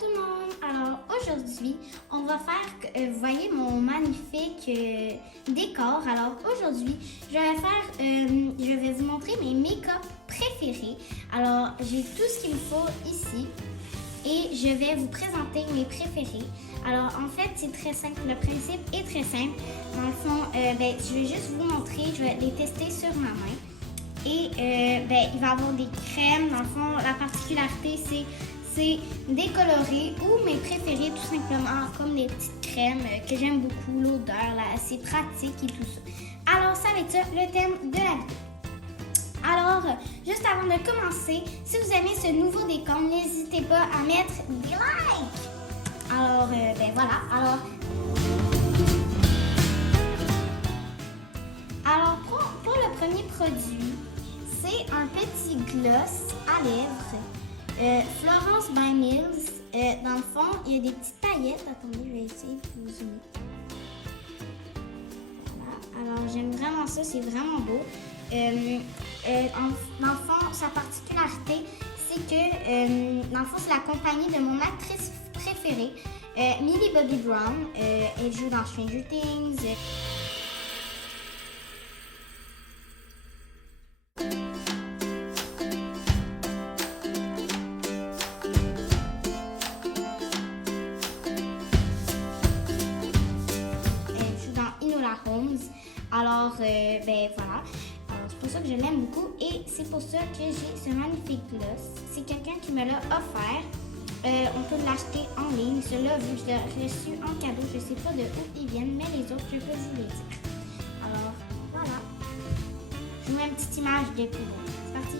tout le monde! Alors aujourd'hui, on va faire, vous voyez mon magnifique décor. Alors aujourd'hui, je vais vous montrer mes make-up préférés. Alors j'ai tout ce qu'il me faut ici et je vais vous présenter mes préférés. Alors en fait, c'est très simple, le principe est très simple. Dans le fond, je vais juste vous montrer, je vais les tester sur ma main. Et il va y avoir des crèmes. Dans le fond, la particularité, c'est décoloré ou mes préférés tout simplement, comme les petites crèmes que j'aime beaucoup, l'odeur, là, c'est pratique et tout ça. Alors, ça va être ça, le thème de la vidéo. Alors, juste avant de commencer, si vous aimez ce nouveau décor, n'hésitez pas à mettre des likes. Alors, voilà. Alors, pour le premier produit, c'est un petit gloss à lèvres, Florence by Mills. Dans le fond, il y a des petites paillettes. Attendez, je vais essayer de vous zoomer. Voilà. Alors, j'aime vraiment ça, c'est vraiment beau. Dans le fond, sa particularité, c'est que, dans le fond, c'est la compagnie de mon actrice préférée, Millie Bobby Brown. Elle joue dans Stranger Things. Holmes. Alors, voilà. Alors, c'est pour ça que je l'aime beaucoup et c'est pour ça que j'ai ce magnifique gloss. C'est quelqu'un qui me l'a offert. On peut l'acheter en ligne. Celui-là, vu que je l'ai reçu en cadeau, je ne sais pas de où ils viennent, mais les autres, je peux vous les dire. Alors, voilà. Je vous mets une petite image de plus beau. C'est parti.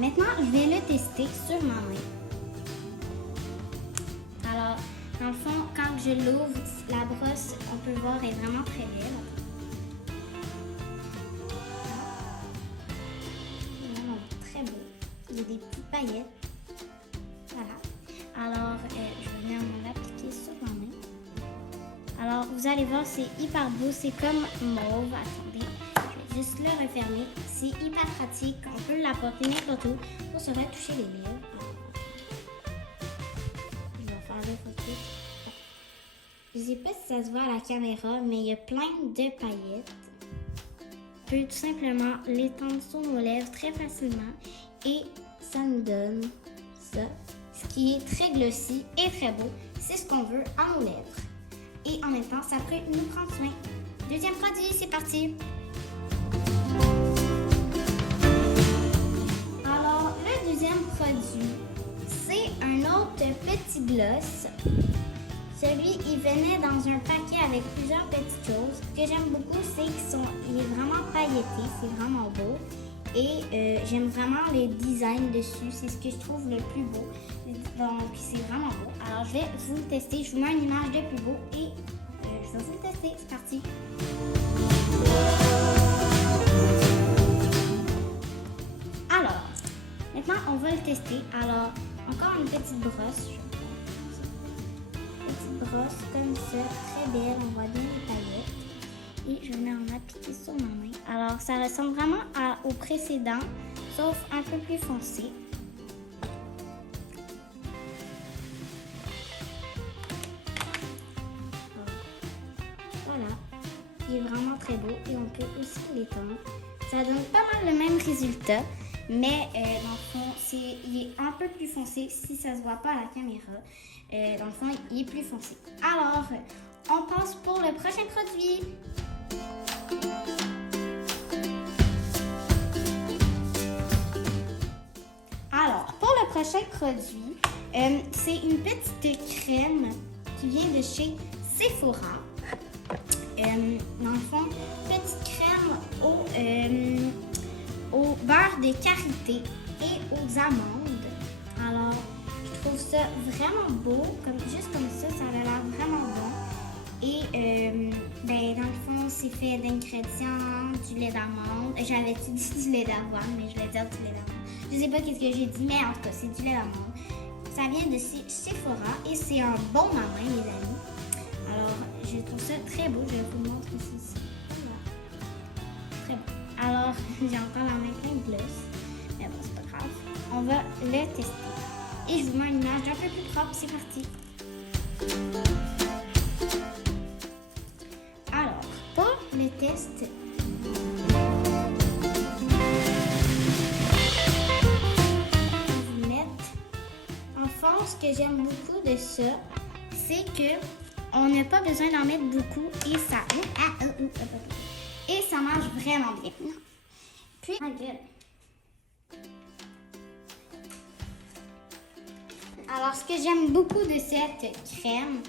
Maintenant, je vais le tester sur ma main. Alors, dans le fond, quand je l'ouvre, la brosse, on peut voir, est vraiment très belle. C'est vraiment très beau. Il y a des petites paillettes. Voilà. Alors, je vais venir l'appliquer sur ma main. Alors, vous allez voir, c'est hyper beau. C'est comme mauve. Attendez. Juste le refermer, c'est hyper pratique, on peut l'apporter n'importe où pour se retoucher les lèvres. Je vais faire le photo. Je ne sais pas si ça se voit à la caméra, mais il y a plein de paillettes. On peut tout simplement l'étendre sur nos lèvres très facilement et ça nous donne ça, ce qui est très glossy et très beau. C'est ce qu'on veut à nos lèvres. Et en même temps, ça peut nous prendre soin. Deuxième produit, c'est parti! Alors, le deuxième produit, c'est un autre petit gloss. Celui, il venait dans un paquet avec plusieurs petites choses. Ce que j'aime beaucoup, c'est qu'il est vraiment pailleté, c'est vraiment beau. Et j'aime vraiment les designs dessus, c'est ce que je trouve le plus beau. Donc, c'est vraiment beau. Alors, je vais vous le tester. Je vous mets une image de plus beau et je vais vous le tester. C'est parti! Alors, maintenant on va le tester. Alors, encore une petite brosse. Petite brosse comme ça, très belle. On voit bien les paillettes. Et je vais en appliquer sur ma main. Alors, ça ressemble vraiment au précédent, sauf un peu plus foncé. Voilà. Il est vraiment très beau et on peut aussi l'étendre. Ça donne pas mal le même résultat, mais dans le fond, il est un peu plus foncé si ça se voit pas à la caméra. Dans le fond, il est plus foncé. Alors, on passe pour le prochain produit. Alors, pour le prochain produit, c'est une petite crème qui vient de chez Sephora. Dans le fond, petite crème au beurre de karité et aux amandes. Alors, je trouve ça vraiment beau, juste comme ça a l'air vraiment bon. Et dans le fond, c'est fait d'ingrédients, du lait d'amande. J'avais dit du lait d'avoine, mais je vais dire du lait d'amande. Je sais pas qu'est-ce que j'ai dit, mais en tout cas, c'est du lait d'amande. Ça vient de Sephora et c'est un bon maman, les amis. Alors, je trouve ça très beau. Je vais vous le montrer ici. Voilà. Très beau. Alors, j'ai encore la main pleine de gloss. Mais bon, c'est pas grave. On va le tester. Et je vous mets une image d'un peu plus propre. C'est parti. Alors, pour le test, ce que j'aime beaucoup de ça, c'est que on n'a pas besoin d'en mettre beaucoup et ça marche vraiment bien. Puis, alors, ce que j'aime beaucoup de cette crème,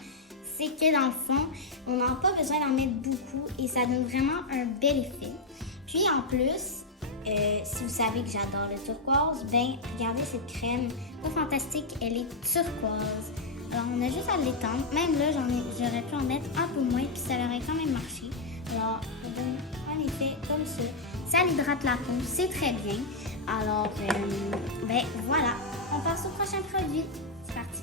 c'est que dans le fond, on n'a pas besoin d'en mettre beaucoup et ça donne vraiment un bel effet. Puis en plus, si vous savez que j'adore le turquoise, ben regardez cette crème, pas fantastique, elle est turquoise. Alors on a juste à l'étendre. Même là, j'aurais pu en mettre un peu moins puis ça aurait quand même marché. Alors ça donne un effet comme ça. Ça l'hydrate la peau, c'est très bien. Alors ben voilà, on passe au prochain produit. C'est parti.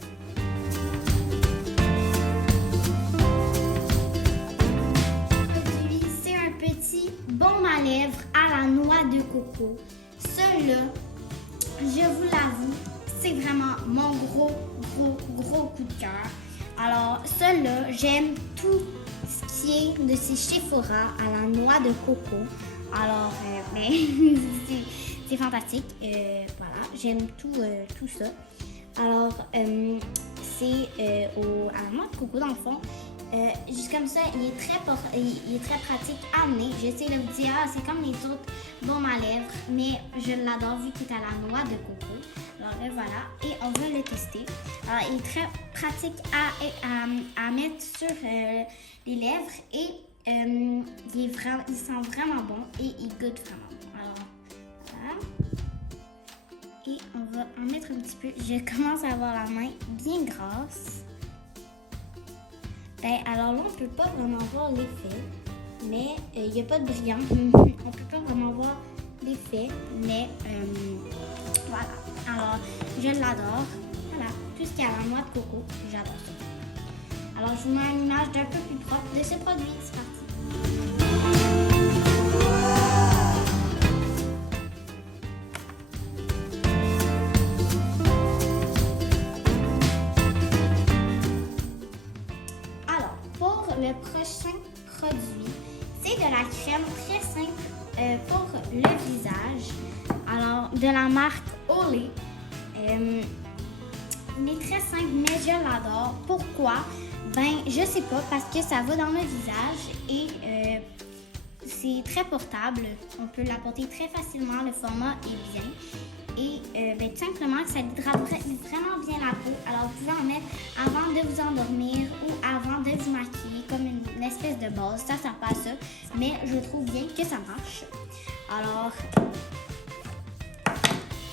C'est un petit baume à lèvres à la noix de coco. Celui-là, je vous l'avoue, c'est vraiment mon gros coup de cœur. Alors, celui-là, j'aime tout ce qui est de ces Sephora à la noix de coco. Alors, ben, c'est fantastique. Voilà, j'aime tout ça. Alors, c'est à la noix de coco dans le fond. Juste comme ça, il est très pratique à amener. Je sais, là, vous dire, c'est comme les autres baumes à lèvres, mais je l'adore vu qu'il est à la noix de coco. Alors là, voilà, et on va le tester. Alors, il est très pratique à mettre sur les lèvres et il sent vraiment bon et il goûte vraiment bon. Alors, voilà. Et on va en mettre un petit peu. Je commence à avoir la main bien grasse. Ben, alors là, on ne peut pas vraiment voir l'effet, mais il n'y a pas de brillant. On ne peut pas vraiment voir l'effet, mais voilà. Alors, je l'adore. Voilà, tout ce qui a la noix de coco, j'adore ça. Alors, je vous mets une image d'un peu plus propre de ce produit. C'est parti. Le prochain produit, c'est de la crème très simple pour le visage. Alors, de la marque Olay. Il est très simple, mais je l'adore. Pourquoi? Ben, je sais pas, parce que ça va dans le visage et c'est très portable. On peut l'apporter très facilement. Le format est bien. Et ben, tout simplement, ça hydrate vraiment bien la peau. Alors, vous pouvez en mettre avant de vous endormir ou avant de vous maquiller, comme une espèce de base. Ça sert pas à ça, mais je trouve bien que ça marche. Alors,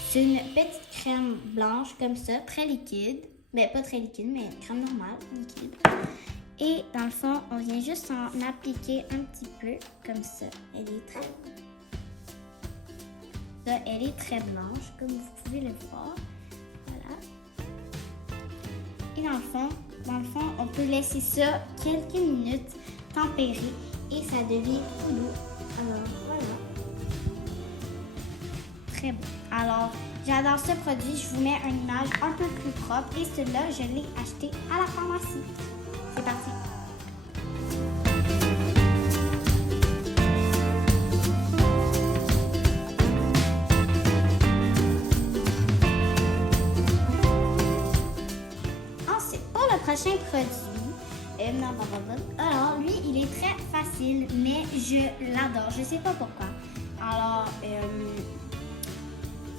c'est une petite crème blanche comme ça, très liquide. Ben, pas très liquide, mais une crème normale, liquide. Et dans le fond, on vient juste en appliquer un petit peu, comme ça. Elle est très blanche, comme vous pouvez le voir. Voilà. Et dans le fond, on peut laisser ça quelques minutes tempérer et ça devient tout doux. Alors, voilà. Très beau. Alors, j'adore ce produit. Je vous mets une image un peu plus propre. Et celui-là, je l'ai acheté à la pharmacie. C'est parti. Prochain produit, alors lui il est très facile mais je l'adore, je sais pas pourquoi. Alors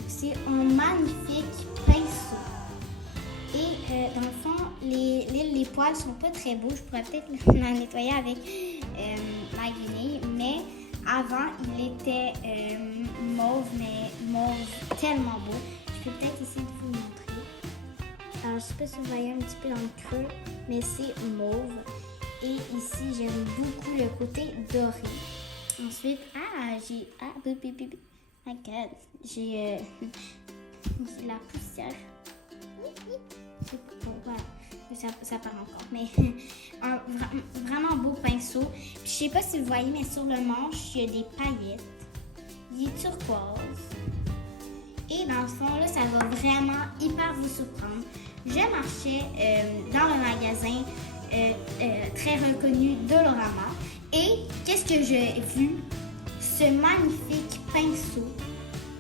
c'est un magnifique pinceau et dans le fond les poils sont pas très beaux, je pourrais peut-être la nettoyer avec la guenille, mais avant il était mauve, mais mauve tellement beau. Je peux peut-être essayer de vous le montrer. Alors, je ne sais pas si vous voyez un petit peu dans le creux, mais c'est mauve. Et ici, j'aime beaucoup le côté doré. Ensuite, j'ai la poussière. C'est bon, voilà. Ça part encore. Mais vraiment beau pinceau. Puis, je sais pas si vous voyez, mais sur le manche, il y a des paillettes. Il est turquoise. Et dans le fond, là, ça va vraiment hyper vous surprendre. Je marchais dans le magasin très reconnu Dolorama. Et qu'est-ce que j'ai vu? Ce magnifique pinceau.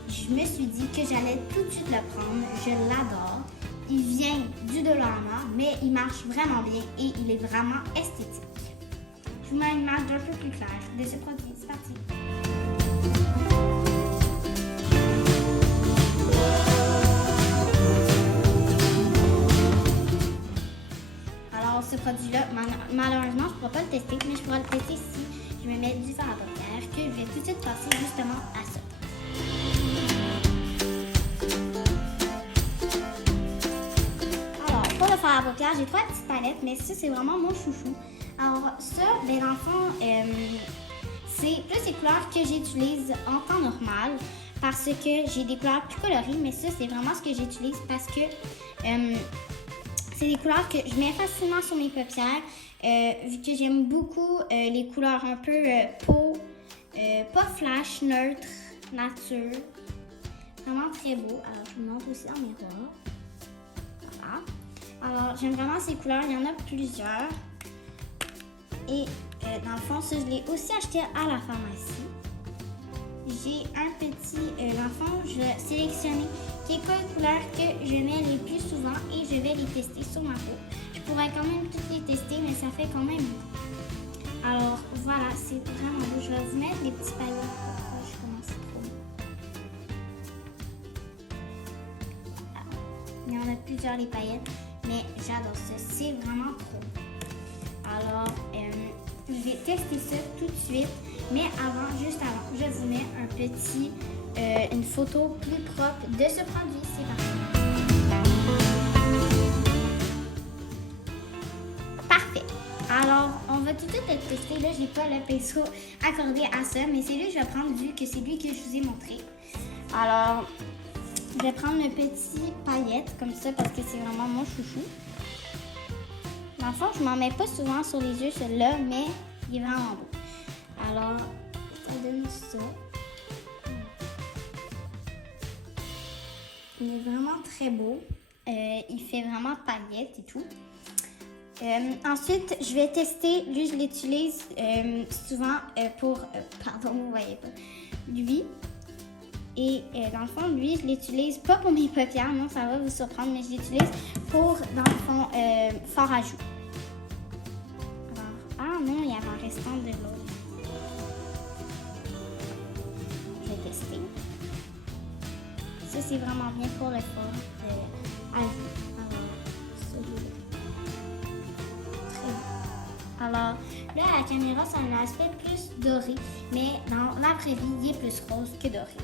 Je me suis dit que j'allais tout de suite le prendre. Je l'adore. Il vient du Dolorama, mais il marche vraiment bien et il est vraiment esthétique. Je vous mets une image un peu plus claire de ce produit. C'est parti. Alors, ce produit-là, malheureusement, je ne pourrai pas le tester, mais je pourrai le tester si je me mets du fard à paupières, que je vais tout de suite passer justement à ça. Alors, pour le fard à paupières, j'ai 3 petites palettes, mais ça, c'est vraiment mon chouchou. Alors, ça, ben, dans le fond, c'est plus les couleurs que j'utilise en temps normal, parce que j'ai des couleurs plus colorées, mais ça, c'est vraiment ce que j'utilise parce que c'est des couleurs que je mets facilement sur mes paupières, vu que j'aime beaucoup les couleurs un peu peau, pas flash, neutre, nature. Vraiment très beau. Alors, je vous montre aussi en miroir. Voilà. Alors, j'aime vraiment ces couleurs. Il y en a plusieurs. Et dans le fond, ça, je l'ai aussi acheté à la pharmacie. J'ai un petit, dans le fond, je vais sélectionner quelques couleurs que je mets les plus souvent et je vais les tester sur ma peau. Je pourrais quand même toutes les tester, mais ça fait quand même beaucoup. Alors, voilà, c'est vraiment beau. Je vais vous mettre des petits paillettes. Je commence trop. Il y en a plusieurs, les paillettes, mais j'adore ça. C'est vraiment trop. Alors, je vais tester ça tout de suite. Mais juste avant, je vous mets une photo plus propre de ce produit. C'est parti. Parfait. Alors, on va tout de suite le tester. Là, j'ai pas le pinceau accordé à ça, mais c'est lui que je vais prendre vu que c'est lui que je vous ai montré. Alors, je vais prendre le petit paillette comme ça parce que c'est vraiment mon chouchou. Dans le fond, je m'en mets pas souvent sur les yeux, celui-là, mais il est vraiment beau. Alors, ça donne ça. Il est vraiment très beau. Il fait vraiment paillettes et tout. Ensuite, je vais tester. Lui, je l'utilise souvent pour... pardon, vous voyez pas. Lui. Et dans le fond, lui, je l'utilise pas pour mes paupières. Non, ça va vous surprendre, mais je l'utilise pour, dans le fond, fard à joues. Alors, ah non, il y avait un restant de l'autre. Je vais tester. Ça, c'est vraiment bien pour le fard à joues. Alors, celui-là. Très bon. Alors, là, à la caméra, ça a un aspect plus doré, mais dans la vraie vie, il est plus rose que doré.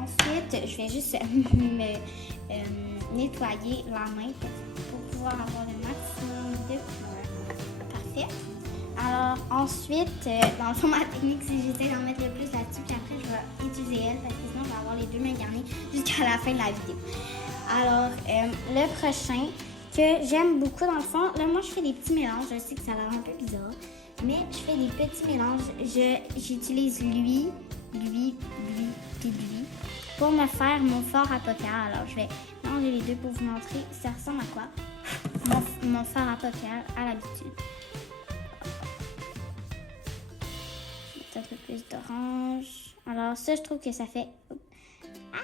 Ensuite, je vais juste me nettoyer la main pour pouvoir avoir le maximum de couleurs. Parfait. Alors, ensuite, dans le fond, ma technique, c'est j'essaie d'en mettre le plus là-dessus, puis après, je vais utiliser elle, parce que sinon, je vais avoir les deux mains garnies jusqu'à la fin de la vidéo. Alors, le prochain que j'aime beaucoup, dans le fond, là, moi, je fais des petits mélanges. Je sais que ça a l'air un peu bizarre, mais je fais des petits mélanges. J'utilise lui, puis lui, pour me faire mon fard à paupières. Alors, je vais mélanger les deux pour vous montrer ça ressemble à quoi. Mon fard à paupières à l'habitude. Un peu plus d'orange. Alors, ça, je trouve que ça fait...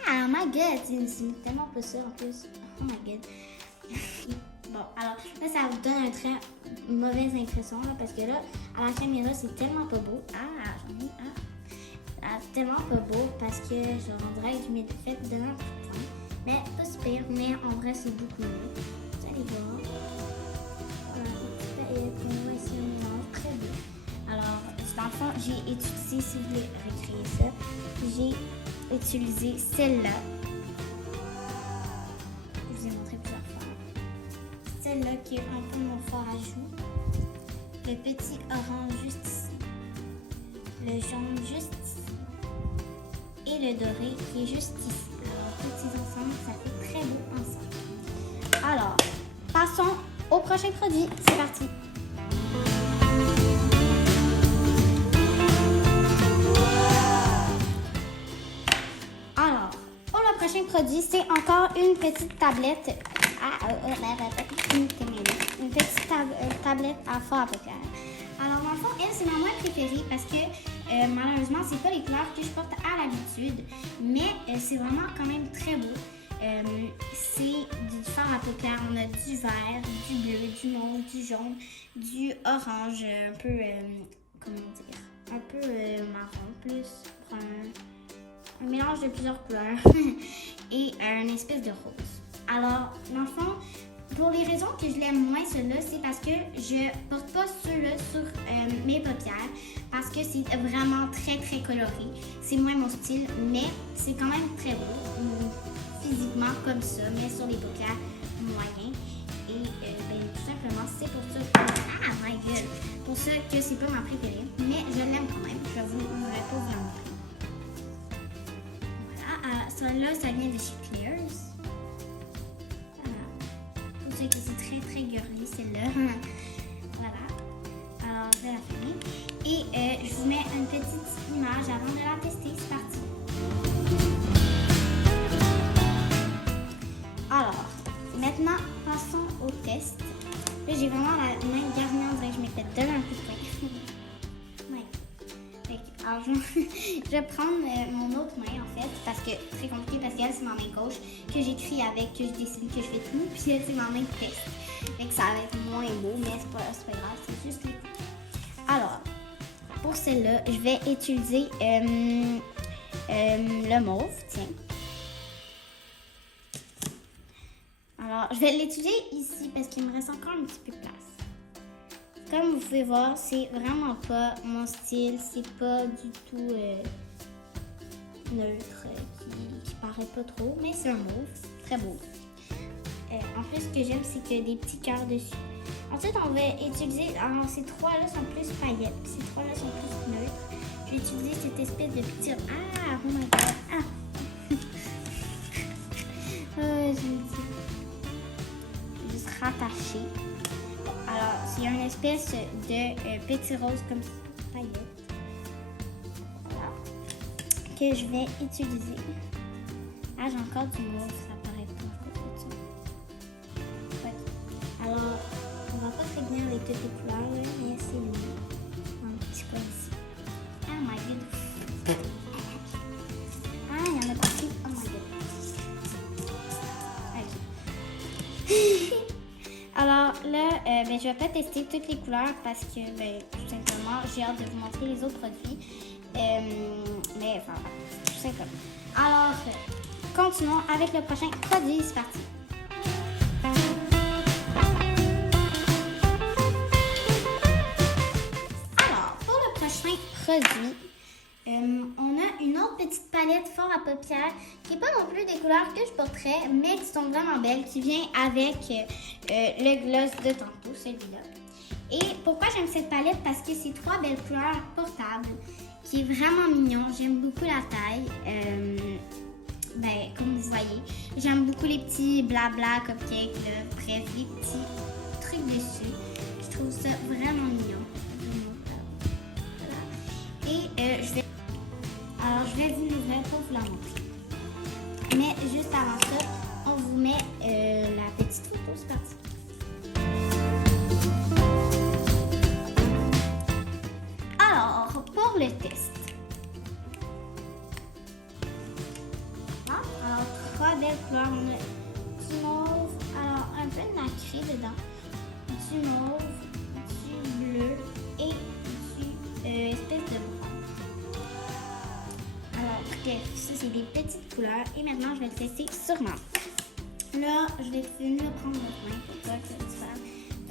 Ah, my God! C'est tellement pas ça, en plus. Oh my God. Bon, alors, là, ça vous donne une très mauvaise impression, là, parce que là, à la caméra, c'est tellement pas beau. Ah, j'en ai... Ah. C'est tellement pas beau parce que je rendrais que je m'ai fait de un point. Mais pas super, mais en vrai c'est beaucoup mieux. Vous allez voir. Voilà, les petites paillettes qu'on voit ici, un mélange très beau. Alors, dans le fond, j'ai utilisé, si vous voulez recréer ça, j'ai utilisé celle-là. Je vous ai montré plusieurs fois. Celle-là qui est un peu mon fard à joues. Le petit orange juste ici. Le jaune juste ici. Et le doré qui est juste ici. Alors, tous ces ensemble, ça fait très beau ensemble. Alors, passons au prochain produit. C'est parti. Alors, pour le prochain produit, c'est encore une petite tablette. Une petite tablette à fard à paupières. Alors, dans le fond, elle, c'est ma moins préférée parce que malheureusement, c'est pas les couleurs que je porte à l'habitude, mais c'est vraiment quand même très beau. C'est du fard à paupières. On a du vert, du bleu, du mauve, du jaune, du orange, un peu, comment dire, un peu marron, plus un mélange de plusieurs couleurs et une espèce de rose. Alors, dans le fond, pour les raisons que je l'aime moins, celui-là, c'est parce que je porte pas celui-là sur mes paupières parce que c'est vraiment très, très coloré. C'est moins mon style, mais c'est quand même très beau. Physiquement comme ça, mais sur les paupières moyen. Et tout simplement, c'est pour ça que... Ah, my God! Pour ça que c'est pas ma préférée, mais je l'aime quand même. Je vous l'aurais pas vraiment. Voilà, celle-là, ça vient de chez Clears. Pour ceux qui c'est très très girly, celle-là. Voilà. Alors, je vais la fermer. Et je vous mets une petite image avant de la tester. C'est parti. Alors, maintenant, passons au test. Là, j'ai vraiment la main garnie, on dirait que je m'ai fait donner un coup de poing. Ouais. Alors, je vais prendre mon autre main, en fait, parce que c'est très compliqué, parce qu'elle, c'est ma main gauche, que j'écris avec, que je dessine, que je fais tout. Puis là, c'est ma main de test. Fait que ça va être moins beau, mais c'est pas grave, c'est juste les coups. Alors, pour celle-là, je vais utiliser le mauve, tiens. Alors, je vais l'étudier ici parce qu'il me reste encore un petit peu de place. Comme vous pouvez voir, c'est vraiment pas mon style. C'est pas du tout neutre, qui paraît pas trop, mais c'est un mauve, très beau. En plus, ce que j'aime, c'est qu'il y a des petits cœurs dessus. Ensuite, on va utiliser, alors ces trois-là sont plus paillettes, puis ces trois-là sont plus neutres. Je vais utiliser cette espèce de petit... Ah, oh my God, ah! Juste rattaché. Bon, alors, c'est une espèce de petit rose comme ça, paillette. Voilà. Que je vais utiliser. Ah, j'ai encore du mauve, ça paraît pas. Ouais. Alors, on va pas très bien avec toutes les couleurs, là, mais c'est mieux. Un petit peu ici. Oh my God. Ah, il y en a partout. Oh my God. Alors là, je vais pas tester toutes les couleurs parce que tout simplement, j'ai hâte de vous montrer les autres produits. Mais enfin, tout simplement. Alors, continuons avec le prochain produit. C'est parti. Alors, pour le prochain produit, on a une autre petite palette fort à paupières qui n'est pas non plus des couleurs que je porterais, mais qui sont vraiment belles, qui vient avec le gloss de tantôt, celui-là. Et pourquoi j'aime cette palette? Parce que c'est trois belles couleurs portables, qui est vraiment mignon. J'aime beaucoup la taille. Comme vous voyez, j'aime beaucoup les petits blabla cupcakes, là, bref, les petits trucs dessus. Je trouve ça vraiment mignon. Et je vais vous l'ouvrir pour vous la montrer. Mais juste avant ça, on vous met la petite photo, c'est parti. Alors, pour le test. Alors, trois belles couleurs. On a du mauve, alors un peu nacré dedans, du mauve, du bleu et du espèce de brun. Alors, bref, ça c'est des petites couleurs et maintenant je vais le tester sur ma main. Là, je vais venir prendre notre main pour pas que ça soit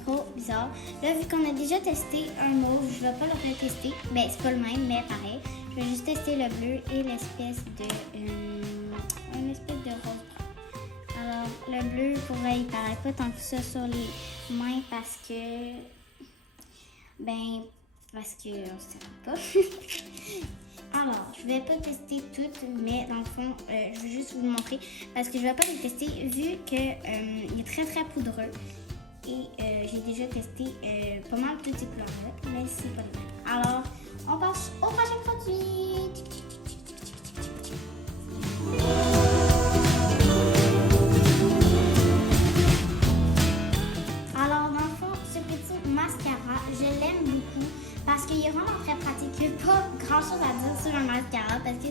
trop bizarre. Là, vu qu'on a déjà testé un mauve, je ne vais pas le retester. Ben, c'est pas le même, mais pareil. Je vais juste tester le bleu et l'espèce de rose. Alors, le bleu, pour vrai, il paraît pas tant que ça sur les mains parce que, parce qu'on ne sait pas. Alors, je vais pas tester toutes, mais dans le fond, je vais juste vous le montrer parce que je vais pas les tester vu qu'il est très très poudreux. Et j'ai déjà testé pas mal toutes ces couleurs-là, mais c'est pas les mêmes. Alors, on passe au prochain produit. Alors, dans le fond, ce petit mascara, je l'aime beaucoup parce qu'il est vraiment très pratique. Il n'y a pas grand-chose à dire sur un mascara parce que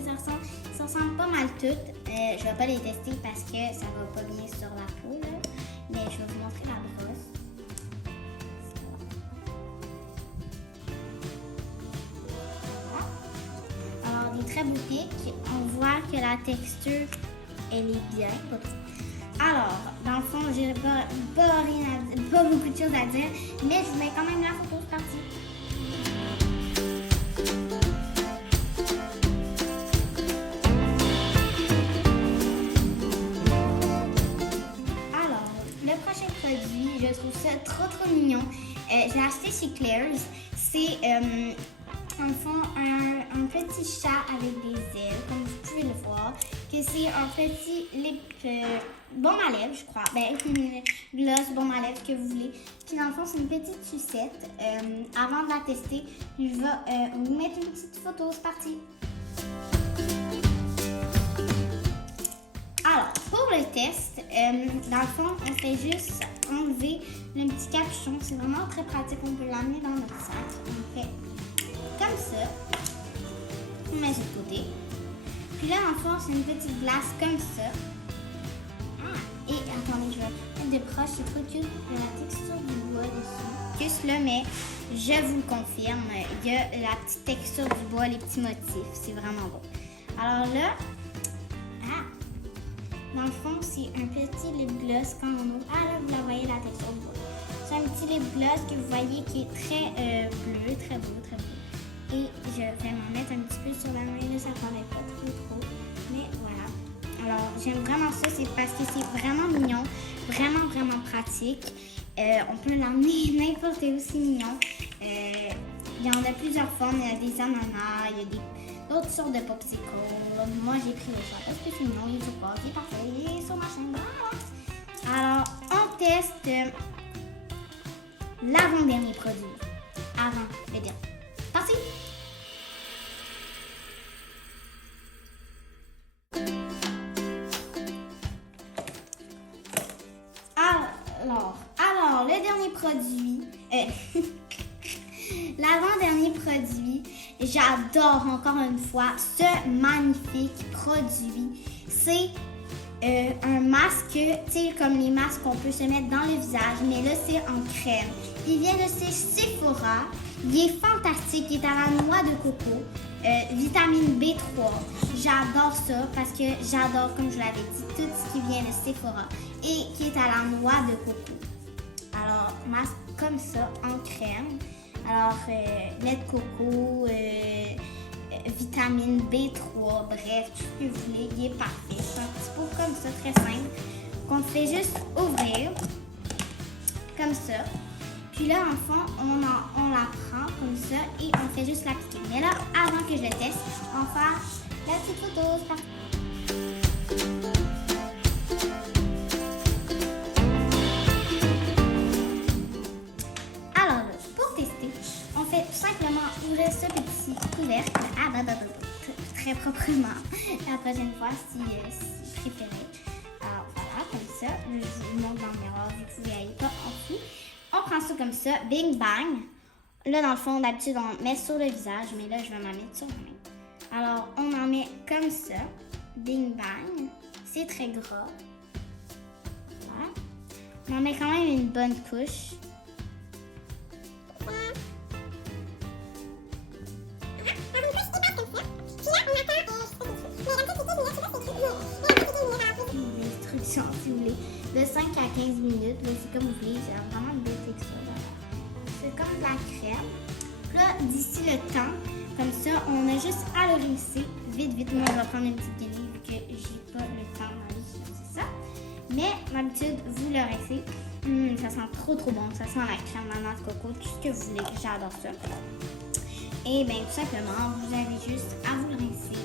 ça ressemble pas mal toutes. Je vais pas les tester parce que ça va pas bien sur la peau, là. Mais je vais vous montrer la brosse. Alors, il est très beau pic. On voit que la texture, elle est bien. Alors, dans le fond, j'ai pas beaucoup de choses à dire, mais je vous mets quand même la photo, c'est parti. Alors, le prochain produit, je trouve ça trop mignon. Je l'ai acheté chez Claire's. C'est en fond un petit chat avec des ailes, comme vous pouvez le voir, que c'est un petit lip baume à lèvres, je crois. Ben, gloss, baume à lèvres, que vous voulez. Puis dans le fond, c'est une petite sucette. Avant de la tester, je vais vous mettre une petite photo, c'est parti. Alors, pour le test, dans le fond, on fait juste enlever le petit capuchon. C'est vraiment très pratique. On peut l'amener dans notre sac. On fait comme ça. On met de côté. Puis là, en fond, c'est une petite glace comme ça. Ah, et attendez, je vais mettre de proche. C'est trop cute. Il y a la texture du bois dessus. Juste là, mais je vous le confirme, il y a la petite texture du bois, les petits motifs. C'est vraiment beau. Alors là, dans le fond, c'est un petit lip gloss quand on ouvre. Ah là, vous la voyez, la texture du bois. C'est un petit lip gloss que vous voyez qui est très bleu, très beau, très beau. Et je vais m'en mettre un petit peu sur la main, là, ça ne paraît pas trop. Mais voilà. Alors, j'aime vraiment ça, c'est parce que c'est vraiment mignon, vraiment pratique. On peut l'emmener n'importe où, c'est mignon. Il y en a plusieurs formes, il y a des ananas, il y a d'autres sortes de popsicles. Moi, j'ai pris le chat parce que c'est mignon, il se passe, il est parfait, il est sur ma chaîne. Alors, on teste l'avant-dernier produit. Avant le dernier. Parti! Alors, le dernier produit, l'avant-dernier produit, j'adore encore une fois ce magnifique produit. C'est un masque, tu sais, comme les masques qu'on peut se mettre dans le visage, mais là, c'est en crème. Il vient de chez Sephora. Il est fantastique. Il est à la noix de coco, vitamine B3. J'adore ça parce que j'adore, comme je l'avais dit, tout ce qui vient de Sephora et qui est à la noix de coco. Alors, masque comme ça, en crème. Alors, lait de coco, vitamine B3, bref, tout ce que vous voulez, il est parfait. C'est un petit pot comme ça, très simple, qu'on fait juste ouvrir, comme ça. Puis là, en fond, on la prend comme ça et on fait juste l'appliquer. Mais là, avant que je le teste, on va faire la petite photo. C'est parti. Alors là, pour tester, on fait tout simplement ouvrir ce petit couvercle très proprement la prochaine fois si préféré. Alors voilà, comme ça. Je vous montre dans le miroir, vous pouvez aller pas en dessous. On prend ça comme ça, bing bang. Là, dans le fond, d'habitude, on met sur le visage, mais là, je vais m'en mettre sur la main. Alors, on en met comme ça, bing bang. C'est très gras. Voilà. On en met quand même une bonne couche. L'instruction, si vous voulez, de 5 à 15 minutes, c'est comme vous voulez, c'est vraiment une belle texture. C'est comme de la crème. Là, d'ici le temps, comme ça, on a juste à le rincer vite. Moi, je vais prendre une petite délai vu que j'ai pas le temps dans les c'est ça. Mais d'habitude, vous le rincez. Ça sent trop bon. Ça sent la crème d'ananas de coco, tout ce que vous voulez. J'adore ça. Et bien, tout simplement, vous avez juste à vous le rincer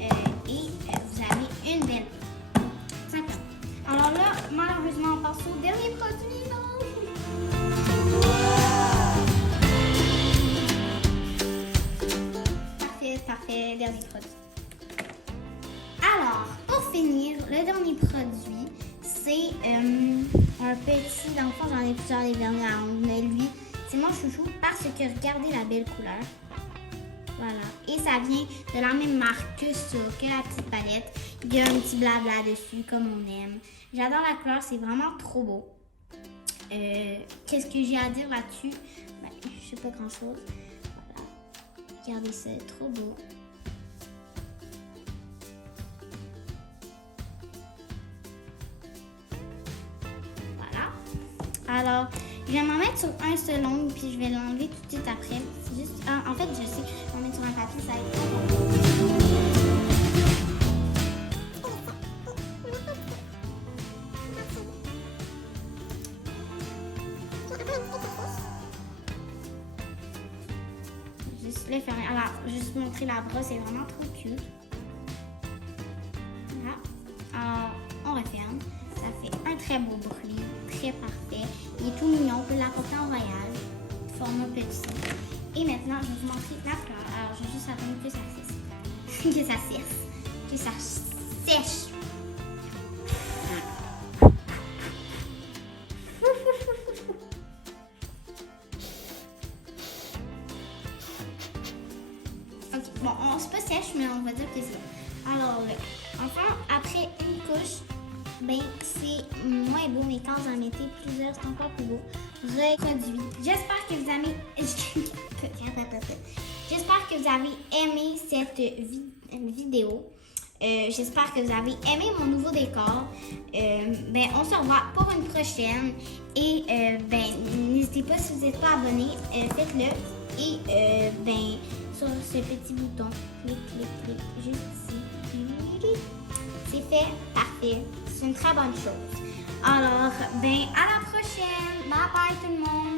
et vous avez une belle peau. Tout simplement. Alors là, malheureusement, on passe au dernier produit. Parfait, dernier produit. Alors, pour finir, le dernier produit, c'est un petit, dans le fond, j'en ai plusieurs des vernis à ongles, mais lui, c'est mon chouchou parce que regardez la belle couleur. Voilà. Et ça vient de la même marque que ça, que la petite palette. Il y a un petit blabla dessus, comme on aime. J'adore la couleur, c'est vraiment trop beau. Qu'est-ce que j'ai à dire là-dessus? Ben, je sais pas grand-chose. Voilà. Regardez ça, trop beau. Alors, je vais m'en mettre sur un seul ongle, puis je vais l'enlever tout de suite après. C'est juste, en fait, je sais, je vais m'en mettre sur un papier, ça va être trop bon. Juste le fermer. Alors, juste montrer la brosse, c'est vraiment trop cute. Voilà. Alors, on referme. Ça fait un très beau bruit, très parfait. Il est tout mignon, on peut l'apporter en voyage, format petit. Et maintenant, je vais vous montrer la fleur. Alors, je vais juste attendre que ça cesse. Que ça cesse. Que ça sèche. Ok, bon, c'est pas sèche, mais on va dire que c'est. Alors, enfin, après une couche, ben, c'est moins beau, mais quand vous en mettez plusieurs, c'est encore plus beau. Reproduit. J'espère que vous avez... J'espère que vous avez aimé cette vidéo. J'espère que vous avez aimé mon nouveau décor. Ben, on se revoit pour une prochaine. Et ben, n'hésitez pas, si vous n'êtes pas abonné, faites-le. Et ben, sur ce petit bouton, clic, juste ici. C'est fait, parfait. C'est une très bonne chose. Alors, ben, à la prochaine. Bye bye tout le monde.